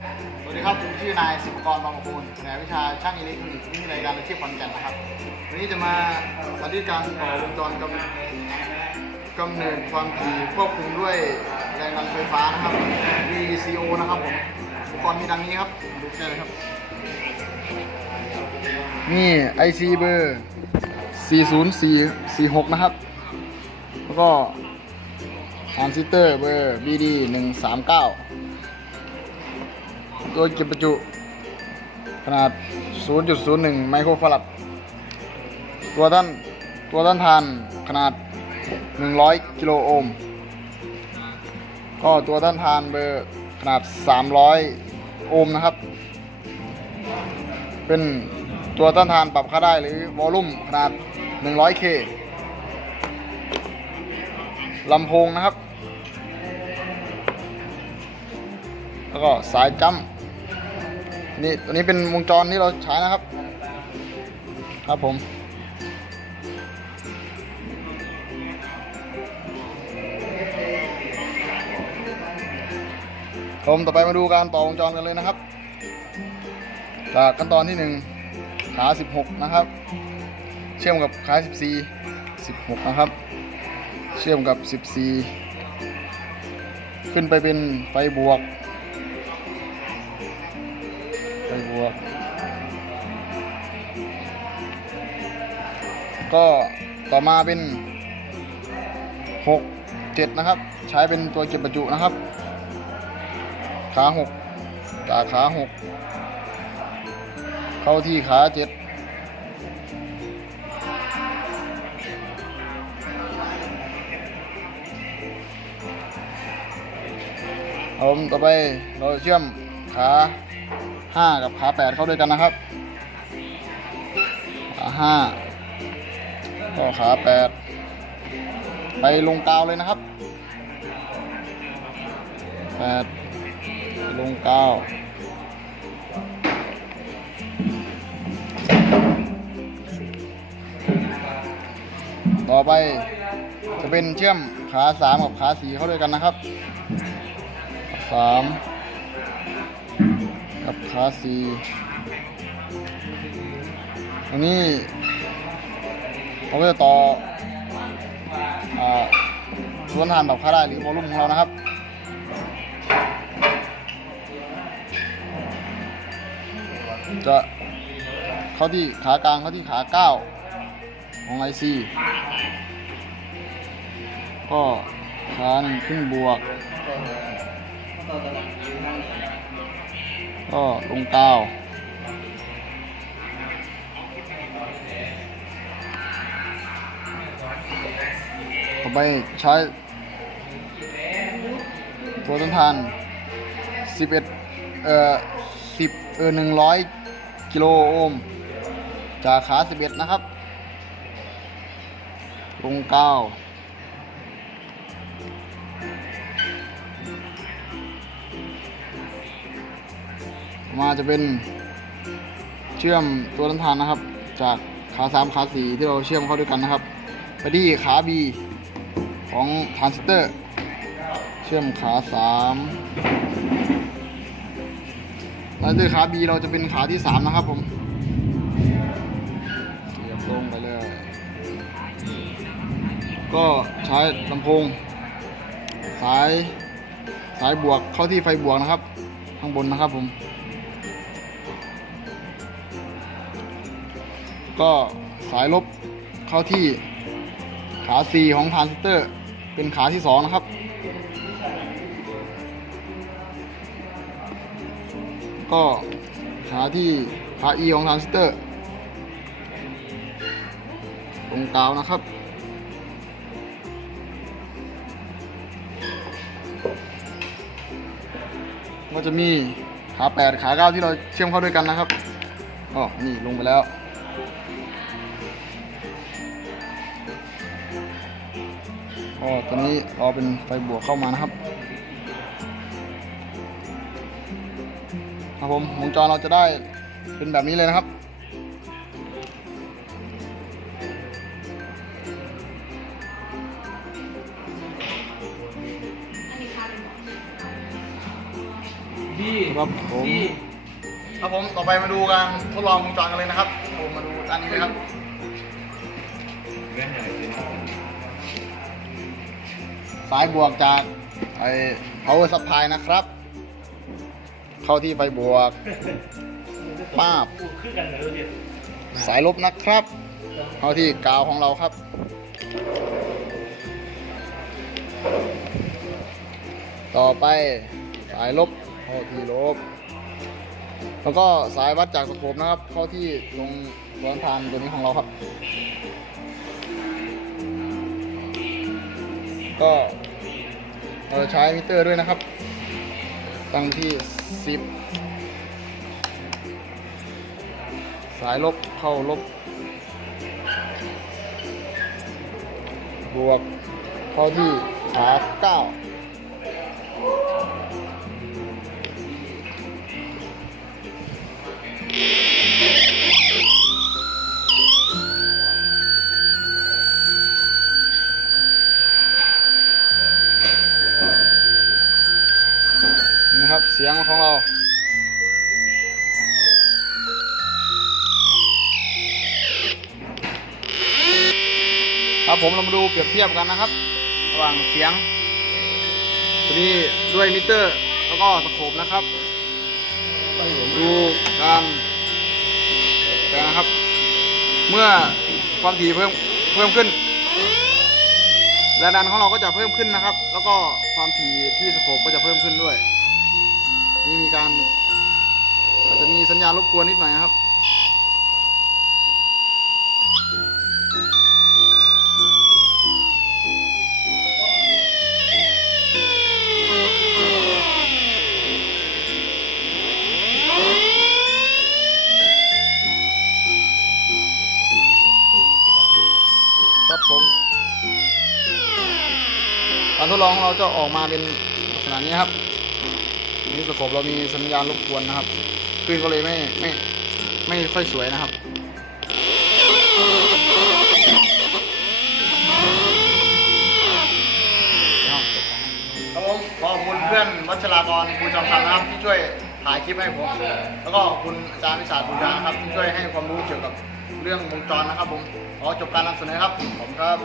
สวัสดีครับผมชื่อนายสิบกรบางประคูณแผนวิชาช่างอิเล็กทรอนิกส์วิทยาลัยการอาชีพขอนแก่นนะครับ วันนี้จะมาสาธิตการต่อวงจรกำกำเนิดความถี่ควบคุมด้วยแรงดันไฟฟ้านะครับ VCO นะครับผมอุปกรณ์มีดังนี้ครับดูใช่เลยครับ นี่ IC เบอร์ 40446 นะครับ แล้วก็ทรานซิสเตอร์เบอร์ BD 139 ตัวเก็บประจุ ขนาด 0.01 ไมโครฟารัด ตัวต้านตัวต้านทานขนาด 100 กิโลโอห์ม ก็ตัวต้านทานเบอร์ขนาด 300 โอห์มนะครับ เป็นตัวต้านทานปรับค่าได้หรือวอลลุ่มขนาด 100K ลำโพงนะครับ แล้วก็สายจัม นี่ตัวนี้เป็นวงจรที่เราใช้นะครับ ครับผม ผมต่อไปมาดูการต่อวงจรกันเลยนะครับ จากขั้นตอนที่1ขา 16 นะครับ เชื่อมกับขา 14 16 นะครับ เชื่อมกับ 14 ขึ้นไปเป็นไฟบวก ไฟบวกก็ต่อมาเป็น 6 7 นะครับ ใช้เป็นตัวเก็บประจุนะครับ ขา 6 จากขา 6 เข้าที่ขาเจ็ดผมต่อไปเราเชื่อมขา ห้ากับขาแปดเข้าด้วยกันนะครับ ขาห้าก็ขาแปดไปลงกาวเลยนะครับแปดลงกาวต่อไปจะเป็นเชื่อมขาสามกับขาสี่เข้าด้วยกันนะครับสามับขาสี่ตรงนี้เราก็จะต่ออ่าส่วนทานแบบค่าได้หรือวอลลุ่มของเรานะครับจะเข้าที่ขากลางเข้าที่ขาเก้าของไอซีก็ขาหนึ่งขึ้นบวก ก็ลงกาวต่อไปใช้ ตัวต้นทาน 11 เอ่อ 10 เอ่อ 100 กิโลโอห์ม จากขา 11 นะครับ ลงกาว มาจะเป็นเชื่อมตัวต้นทานนะครับ จากขาสามขาสี่ที่เราเชื่อมเข้าด้วยกันนะครับ ไปที่ขา B ของทรานซิสเตอร์ เชื่อมขาสามแล้วด้วยขา B เราจะเป็นขาที่สามนะครับผมเสียบลงไปเลย ก็ใช้ลำโพง สายสายบวกเข้าที่ไฟบวกนะครับ ข้างบนนะครับผม ก็สายลบเข้าที่ขา C ของทรานซิสเตอร์ เป็นขาที่2นะครับ ก็ขาที่ขา E ของทรานซิสเตอร์ ตรงกาวนะครับก็จะมีขาแปดขาเก้าที่เราเชื่อมเข้าด้วยกันนะครับ อ๋อ นี่ลงไปแล้ว ก็ตอนนี้รอเป็นไฟบวกเข้ามานะครับครับผมวงจรเราจะได้เป็นแบบนี้เลยนะครับ B ที่ครับผมที่ ครับผมต่อไปมาดูการทดลองวงจรกันเลยนะครับผมมาดูด้านนี้เลยครับสายบวกจากไอ้ power supply นะครับ เข้าที่ไฟบวกป้าบพูดขึ้นกันเลยเดียวสายลบนะครับ เข้าที่กาวของเราครับต่อไปสายลบเข้าที่ลบ แล้วก็สายวัดจากสโขปนะครับ เข้าที่ตรงตัวทานตัวนี้ของเราครับ ก็เราใช้มิเตอร์ด้วยนะครับ ตั้งที่ 10 สายลบเข้าลบบวกเข้าที่ขา9 ของเราครับผมเรามาดูเปรียบเทียบกันนะครับ ระหว่างเสียงตัวนี้ด้วยมิเตอร์ แล้วก็สโคปนะครับดูการแปลงนะครับ เมื่อความถี่เพิ่มเพิ่มขึ้นแรงดันของเราก็จะเพิ่มขึ้นนะครับ แล้วก็ความถี่ที่สโคปก็จะเพิ่มขึ้นด้วย นี่มีการ อาจจะมีสัญญาณรบกวนนิดหน่อยนะครับครับผมการทดลองของเราจะออกมาเป็นลักษณะนี้ครับ นี่ประกบเรามีสัญญาณรบกวนนะครับคลื่นก็เลยไม่ไม่ไม่ค่อยสวยนะครับครับผมขอบคุณเพื่อนวัชรากรคุณจอมพันนะครับที่ช่วยถ่ายคลิปให้ผม แล้วก็คุณอาจารย์วิชาบุญญานะครับที่ช่วยให้ความรู้เกี่ยวกับเรื่องวงจรนะครับผมขอจบการนำเสนอครับผมครับ